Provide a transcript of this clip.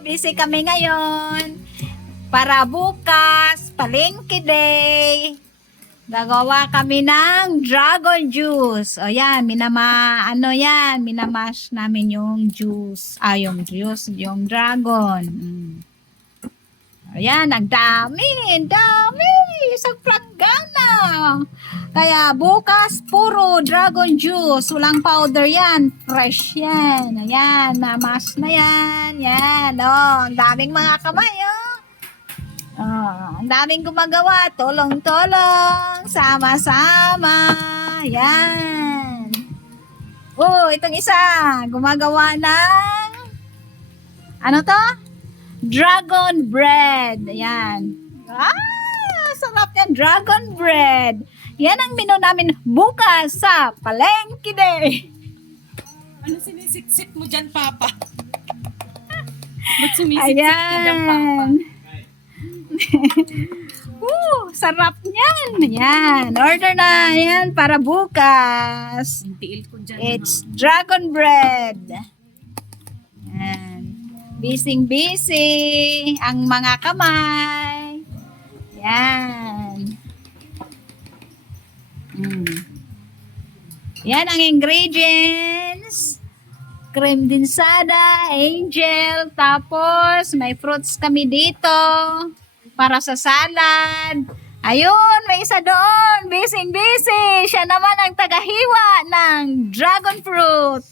busy kami ngayon. Para bukas, palengke day. Gagawa kami ng dragon juice. O yan, minamash namin yung juice. Yung juice, yung dragon. Ayan, ang dami. Isang planggana. Kaya bukas, puro dragon juice. Walang powder yan. Fresh yan. Ayan, mamash na yan. Yan, ang daming mga kamay, ang daming gumagawa. Tulong-tulong. Sama-sama. Yan. Itong isa. Gumagawa ng ano to? Dragon bread. Ayan. Sarap yan. Dragon bread. Yan ang menu namin bukas sa palengke day. Ano sinisiksik mo dyan, Papa? Ba't sumisiksik ka dyan, Papa? Sarap niyan. Yan. Order na yan para bukas. Intiil ko dyan. It's dragon bread. Yan. Busy ang mga kamay. Yan. Yan ang ingredients. Cream dinsada, angel, tapos may fruits kami dito para sa salad. Ayun, may isa doon. Busy. Siya naman ang tagahiwa ng dragon fruit.